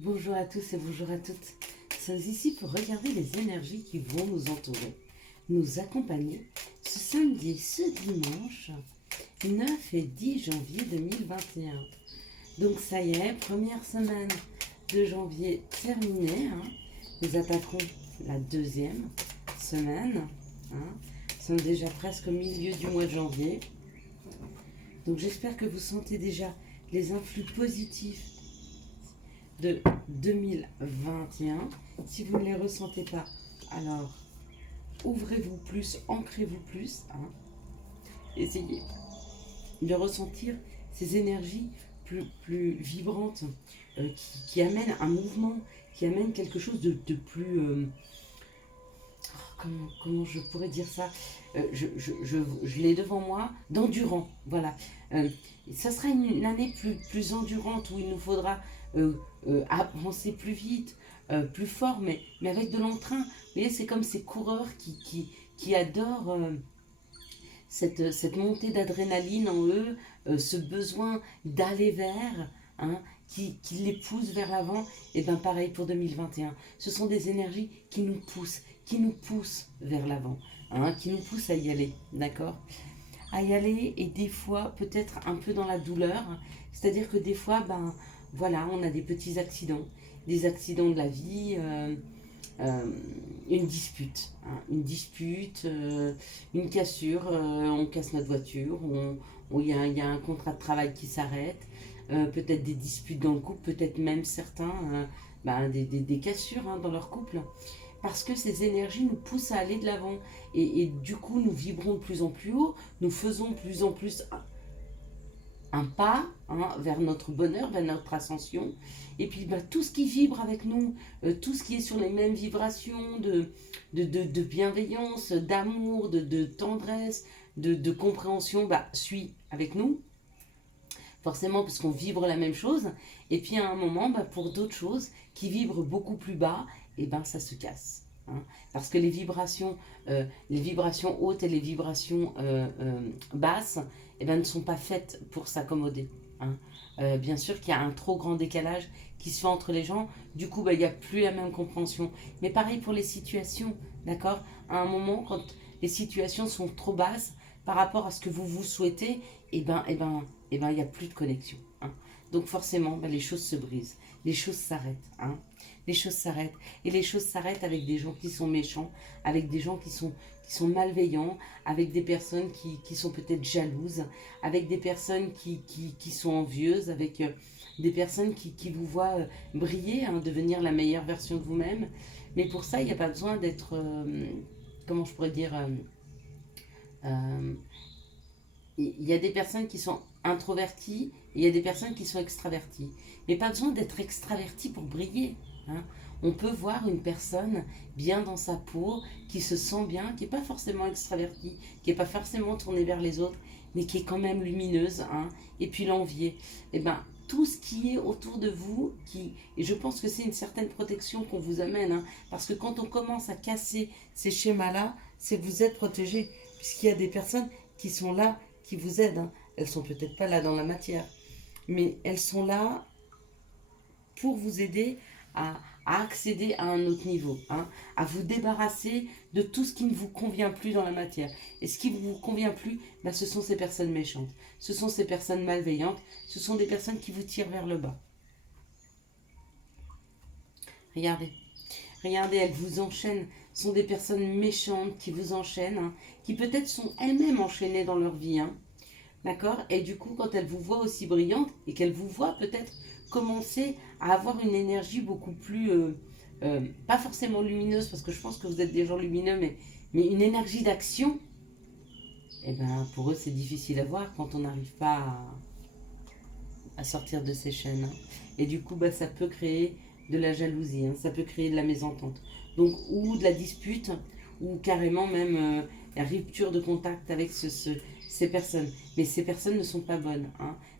Bonjour à tous et bonjour à toutes. Nous sommes ici pour regarder les énergies qui vont nous entourer, nous accompagner ce samedi et ce dimanche 9 et 10 janvier 2021. Donc ça y est, première semaine de janvier terminée. Nous attaquerons la deuxième semaine. Nous sommes déjà presque au milieu du mois de janvier. Donc j'espère que vous sentez déjà les influx positifs de 2021. Si vous ne les ressentez pas, alors ouvrez-vous plus, ancrez-vous plus. Essayez de ressentir ces énergies plus vibrantes qui amènent un mouvement, qui amènent quelque chose de plus... comment je pourrais dire ça, je l'ai devant moi, d'endurant, voilà. Ça sera une année plus endurante où il nous faudra avancer plus vite, plus fort, mais avec de l'entrain. Vous voyez, c'est comme ces coureurs qui adorent cette montée d'adrénaline en eux, ce besoin d'aller vers, qui les pousse vers l'avant. Et bien pareil pour 2021. Ce sont des énergies qui nous poussent vers l'avant, qui nous poussent à y aller, d'accord, à y aller, et des fois peut-être un peu dans la douleur, c'est-à-dire que des fois, voilà, on a des petits accidents, des accidents de la vie, une dispute, une cassure, on casse notre voiture, il y a un contrat de travail qui s'arrête, peut-être des disputes dans le couple, peut-être même certains, des cassures dans leur couple, parce que ces énergies nous poussent à aller de l'avant, et du coup nous vibrons de plus en plus haut, nous faisons de plus en plus un pas vers notre bonheur, vers notre ascension. Et puis tout ce qui vibre avec nous, tout ce qui est sur les mêmes vibrations de bienveillance, d'amour, de tendresse, de compréhension, suit avec nous. Forcément, parce qu'on vibre la même chose. Et puis à un moment, pour d'autres choses qui vibrent beaucoup plus bas, et ça se casse. Parce que les vibrations hautes et les vibrations basses, ne sont pas faites pour s'accommoder. Bien sûr qu'il y a un trop grand décalage qui se fait entre les gens, du coup il n'y a plus la même compréhension. Mais pareil pour les situations, d'accord. À un moment, quand les situations sont trop basses par rapport à ce que vous souhaitez, il n'y a plus de connexion. Donc forcément, les choses se brisent, les choses s'arrêtent. Les choses s'arrêtent. Et les choses s'arrêtent avec des gens qui sont méchants, avec des gens qui sont malveillants, avec des personnes qui sont peut-être jalouses, avec des personnes qui sont envieuses, avec des personnes qui vous voient briller, devenir la meilleure version de vous-même. Mais pour ça, il n'y a pas besoin d'être, comment je pourrais dire, il y a des personnes qui sont introverties et il y a des personnes qui sont extraverties. Mais pas besoin d'être extraverti pour briller. On peut voir une personne bien dans sa peau, qui se sent bien, qui n'est pas forcément extravertie, qui n'est pas forcément tournée vers les autres, mais qui est quand même lumineuse, et puis l'envier. Tout ce qui est autour de vous, et je pense que c'est une certaine protection qu'on vous amène, parce que quand on commence à casser ces schémas-là, c'est que vous êtes protégé, puisqu'il y a des personnes qui sont là, qui vous aident. Elles sont peut-être pas là dans la matière, mais elles sont là pour vous aider à accéder à un autre niveau, à vous débarrasser de tout ce qui ne vous convient plus dans la matière. Et ce qui ne vous convient plus, ce sont ces personnes méchantes, ce sont ces personnes malveillantes, ce sont des personnes qui vous tirent vers le bas. Regardez, elles vous enchaînent, ce sont des personnes méchantes qui vous enchaînent, qui peut-être sont elles-mêmes enchaînées dans leur vie, d'accord. Et du coup, quand elles vous voient aussi brillante, et qu'elles vous voient peut-être commencer à avoir une énergie beaucoup plus, pas forcément lumineuse, parce que je pense que vous êtes des gens lumineux, mais une énergie d'action, pour eux c'est difficile à voir quand on n'arrive pas à sortir de ces chaînes. Et du coup, ça peut créer de la jalousie, ça peut créer de la mésentente. Donc, ou de la dispute, ou carrément même la rupture de contact avec ces personnes. Mais ces personnes ne sont pas bonnes.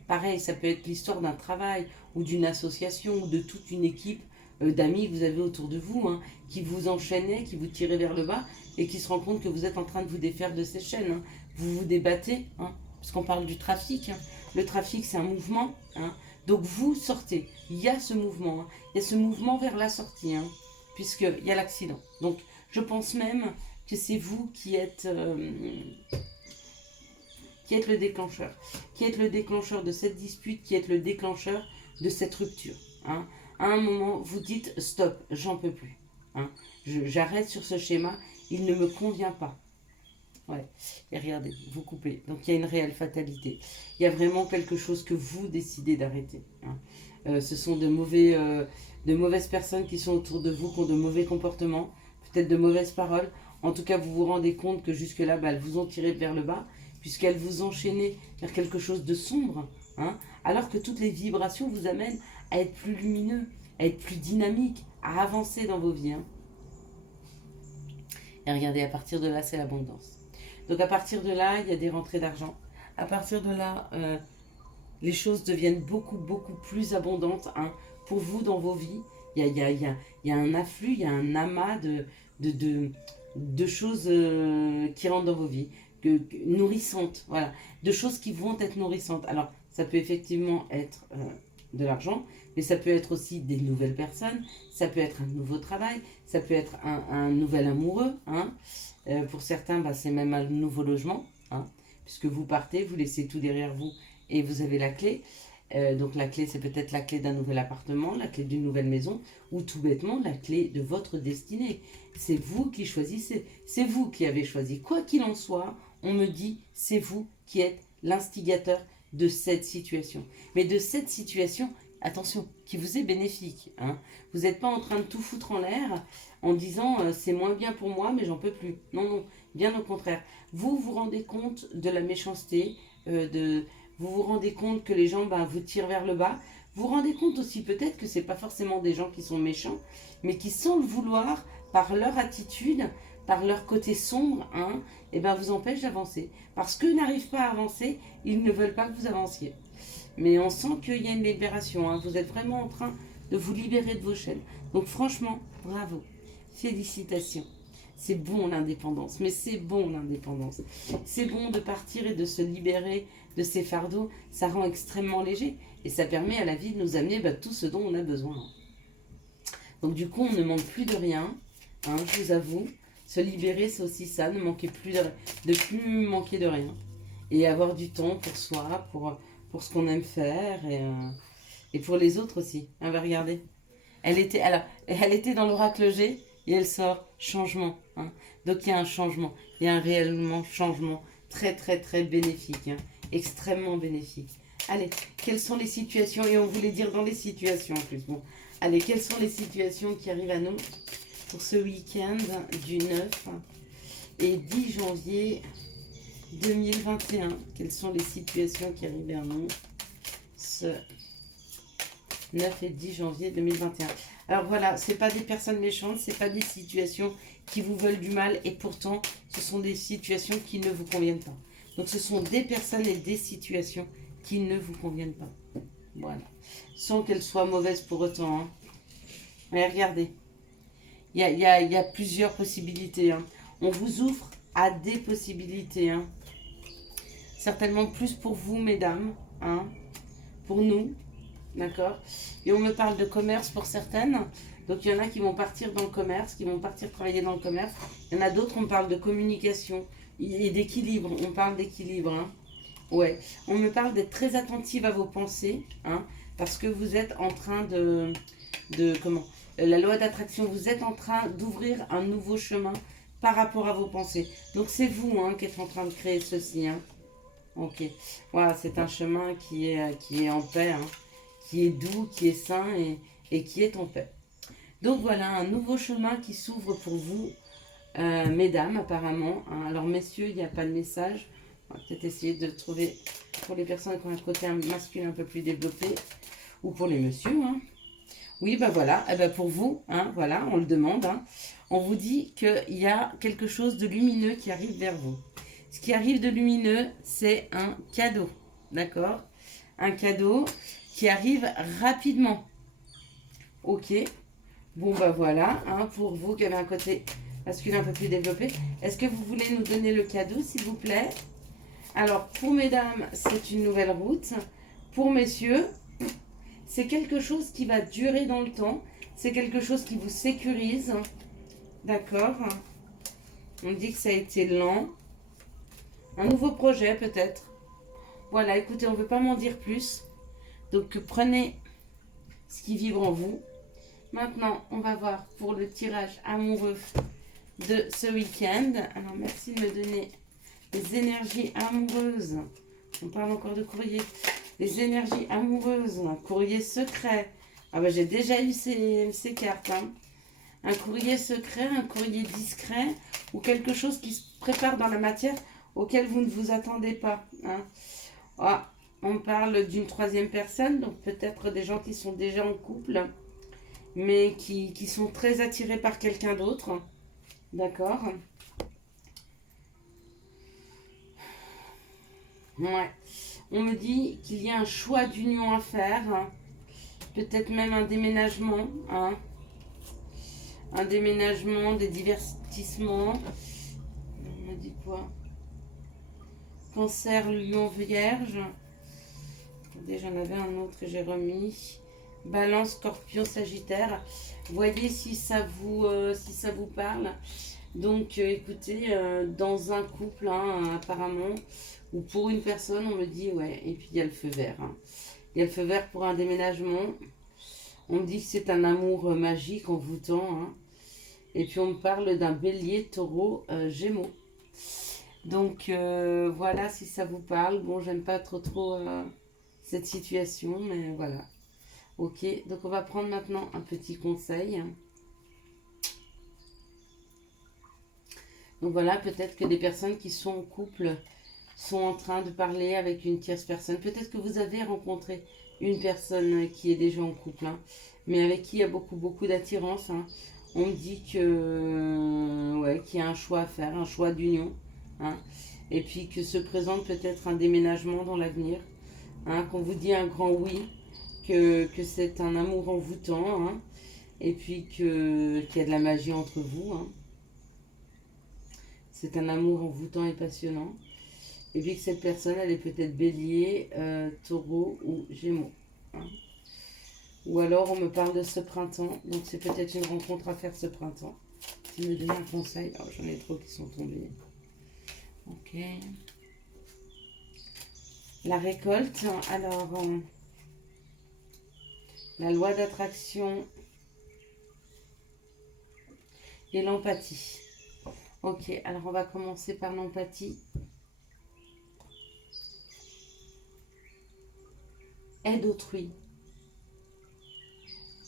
Pareil, ça peut être l'histoire d'un travail ou d'une association ou de toute une équipe d'amis que vous avez autour de vous, qui vous enchaînait, qui vous tirait vers le bas et qui se rend compte que vous êtes en train de vous défaire de ces chaînes. Vous vous débattez, parce qu'on parle du trafic. Le trafic, c'est un mouvement. Donc vous sortez. Il y a ce mouvement. Hein. Il y a ce mouvement vers la sortie. Hein, puisqu'il y a l'accident. Donc je pense même que c'est vous qui êtes le déclencheur. Qui êtes le déclencheur de cette dispute. Qui êtes le déclencheur de cette rupture. Hein. À un moment, vous dites stop, j'en peux plus. Hein. J'arrête sur ce schéma. Il ne me convient pas. Ouais, et regardez, vous coupez. Donc il y a une réelle fatalité. Il y a vraiment quelque chose que vous décidez d'arrêter. Hein. Ce sont de mauvaises personnes qui sont autour de vous, qui ont de mauvais comportements, peut-être de mauvaises paroles. En tout cas, vous vous rendez compte que jusque-là, bah, elles vous ont tiré vers le bas, puisqu'elles vous enchaînaient vers quelque chose de sombre. Hein, alors que toutes les vibrations vous amènent à être plus lumineux, à être plus dynamique, à avancer dans vos vies. Hein. Et regardez, à partir de là, c'est l'abondance. Donc à partir de là, il y a des rentrées d'argent. À partir de là, les choses deviennent beaucoup, beaucoup plus abondantes hein, pour vous dans vos vies. Il y a un afflux, il y a un amas de choses qui rentrent dans vos vies, nourrissantes, voilà. De choses qui vont être nourrissantes. Alors, ça peut effectivement être de l'argent, mais ça peut être aussi des nouvelles personnes, ça peut être un nouveau travail, ça peut être un nouvel amoureux, hein. Pour certains, bah, c'est même un nouveau logement, hein, puisque vous partez, vous laissez tout derrière vous et vous avez la clé. Donc la clé, c'est peut-être la clé d'un nouvel appartement, la clé d'une nouvelle maison, ou tout bêtement la clé de votre destinée. C'est vous qui choisissez, c'est vous qui avez choisi. Quoi qu'il en soit, on me dit, c'est vous qui êtes l'instigateur de cette situation. Mais de cette situation, attention, qui vous est bénéfique. Hein. Vous n'êtes pas en train de tout foutre en l'air en disant c'est moins bien pour moi mais j'en peux plus. Non, non, bien au contraire. Vous vous rendez compte de la méchanceté, vous vous rendez compte que les gens vous tirent vers le bas. Vous vous rendez compte aussi peut-être que ce n'est pas forcément des gens qui sont méchants, mais qui sans le vouloir, par leur attitude, par leur côté sombre, hein, vous empêchent d'avancer. Parce qu'eux n'arrivent pas à avancer, ils ne veulent pas que vous avanciez. Mais on sent qu'il y a une libération. Hein. Vous êtes vraiment en train de vous libérer de vos chaînes. Donc franchement, bravo. Félicitations. C'est bon l'indépendance. Mais c'est bon l'indépendance. C'est bon de partir et de se libérer de ces fardeaux. Ça rend extrêmement léger. Et ça permet à la vie de nous amener tout ce dont on a besoin. Donc du coup, on ne manque plus de rien. Hein, je vous avoue. Se libérer, c'est aussi ça. Ne manquer plus de plus manquer de rien. Et avoir du temps pour soi, pour ce qu'on aime faire et pour les autres aussi. Ah bah regardez. Elle était dans l'oracle G et elle sort changement. Hein. Donc il y a un changement. Il y a un réellement changement très très très bénéfique. Hein. Extrêmement bénéfique. Allez, quelles sont les situations, et on voulait dire dans les situations en plus. Bon, allez, quelles sont les situations qui arrivent à nous pour ce week-end du 9 et 10 janvier 2021. Quelles sont les situations qui arrivent vers nous ce 9 et 10 janvier 2021. Alors voilà, ce n'est pas des personnes méchantes, ce n'est pas des situations qui vous veulent du mal, et pourtant, ce sont des situations qui ne vous conviennent pas. Donc ce sont des personnes et des situations qui ne vous conviennent pas. Voilà. Sans qu'elles soient mauvaises pour autant. Hein. Mais regardez, il y a plusieurs possibilités. Hein. On vous ouvre à des possibilités. Hein. Certainement plus pour vous, mesdames. Hein. Pour nous. D'accord. Et on me parle de commerce pour certaines. Donc il y en a qui vont partir dans le commerce, qui vont partir travailler dans le commerce. Il y en a d'autres, on parle de communication et d'équilibre. On parle d'équilibre. Hein. Ouais. On me parle d'être très attentive à vos pensées. Hein, parce que vous êtes en train comment la loi d'attraction, vous êtes en train d'ouvrir un nouveau chemin par rapport à vos pensées. Donc c'est vous qui êtes en train de créer ceci. Hein. Ok. Voilà, c'est un chemin qui est en paix. Hein. Qui est doux, qui est sain et qui est en paix. Donc voilà, un nouveau chemin qui s'ouvre pour vous, mesdames, apparemment. Hein. Alors messieurs, il n'y a pas de message. On va peut-être essayer de trouver pour les personnes qui ont un côté masculin un peu plus développé, ou pour les messieurs. Hein. Oui, voilà, pour vous, hein, voilà, on le demande. Hein. On vous dit qu'il y a quelque chose de lumineux qui arrive vers vous. Ce qui arrive de lumineux, c'est un cadeau, d'accord? Un cadeau qui arrive rapidement. Ok. Bon, voilà. Hein, pour vous qui avez un côté masculin un peu plus développé. Est-ce que vous voulez nous donner le cadeau, s'il vous plaît? Alors, pour mesdames, c'est une nouvelle route. Pour messieurs, C'est quelque chose qui va durer dans le temps. C'est quelque chose qui vous sécurise. D'accord? On dit que ça a été lent. Un nouveau projet peut-être. Voilà, écoutez, on ne veut pas m'en dire plus. Donc prenez ce qui vibre en vous. Maintenant, on va voir pour le tirage amoureux de ce week-end. Alors, merci de me donner les énergies amoureuses. On parle encore de courrier. Les énergies amoureuses, un courrier secret. Ah bah j'ai déjà eu ces cartes. Hein. Un courrier secret, un courrier discret ou quelque chose qui se prépare dans la matière auquel vous ne vous attendez pas. Hein. Ah, on parle d'une troisième personne, donc peut-être des gens qui sont déjà en couple, mais qui sont très attirés par quelqu'un d'autre. D'accord? Ouais. On me dit qu'il y a un choix d'union à faire. Hein. Peut-être même un déménagement. Hein. Un déménagement, des divertissements. On me dit quoi? Cancer, lion, vierge. Attendez, j'en avais un autre que j'ai remis. Balance, scorpion, sagittaire. Voyez si ça vous parle. Donc, écoutez, dans un couple, hein, apparemment, ou pour une personne, on me dit, ouais, et puis il y a le feu vert. Hein. Il y a le feu vert pour un déménagement. On me dit que c'est un amour magique, envoûtant. Hein. Et puis, on me parle d'un bélier, taureau, gémeaux. Donc, voilà si ça vous parle. Bon, j'aime pas trop cette situation, mais voilà. Ok, donc on va prendre maintenant un petit conseil. Donc voilà, peut-être que des personnes qui sont en couple sont en train de parler avec une tierce personne. Peut-être que vous avez rencontré une personne qui est déjà en couple, hein, mais avec qui il y a beaucoup d'attirance. Hein. On me dit que, ouais, qu'il y a un choix à faire, un choix d'union. Hein, et puis que se présente peut-être un déménagement dans l'avenir. Hein, qu'on vous dit un grand oui, que c'est un amour envoûtant. Hein, et puis qu'il y a de la magie entre vous. Hein. C'est un amour envoûtant et passionnant. Et puis que cette personne, elle est peut-être bélier, taureau ou gémeaux. Hein. Ou alors on me parle de ce printemps. Donc c'est peut-être une rencontre à faire ce printemps. Tu me donnes un conseil. Oh, j'en ai trop qui sont tombés. Ok. La récolte. Alors, la loi d'attraction et l'empathie. Ok, alors on va commencer par l'empathie. Aide autrui.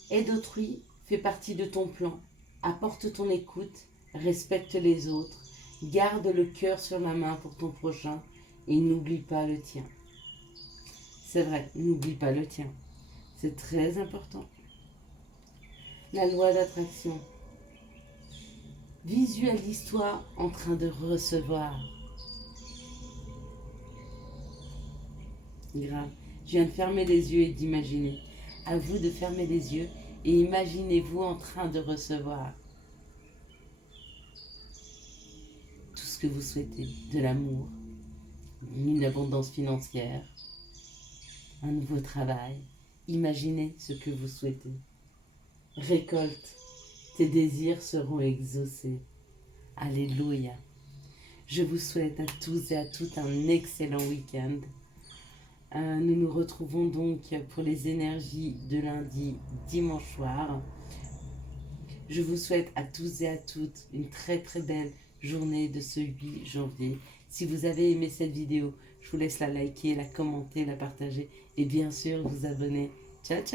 Aide autrui fait partie de ton plan. Apporte ton écoute, respecte les autres, garde le cœur sur la main pour ton prochain et n'oublie pas le tien. C'est vrai, n'oublie pas le tien. C'est très important. La loi d'attraction. Visualise-toi en train de recevoir. Grave. Je viens de fermer les yeux et d'imaginer. À vous de fermer les yeux et imaginez-vous en train de recevoir tout ce que vous souhaitez. De l'amour, une abondance financière, un nouveau travail. Imaginez ce que vous souhaitez. Récolte. Tes désirs seront exaucés. Alléluia. Je vous souhaite à tous et à toutes un excellent week-end. Nous nous retrouvons donc pour les énergies de lundi, dimanche soir. Je vous souhaite à tous et à toutes une très belle journée de ce 8 janvier. Si vous avez aimé cette vidéo, je vous laisse la liker, la commenter, la partager et bien sûr vous abonner. Ciao, ciao!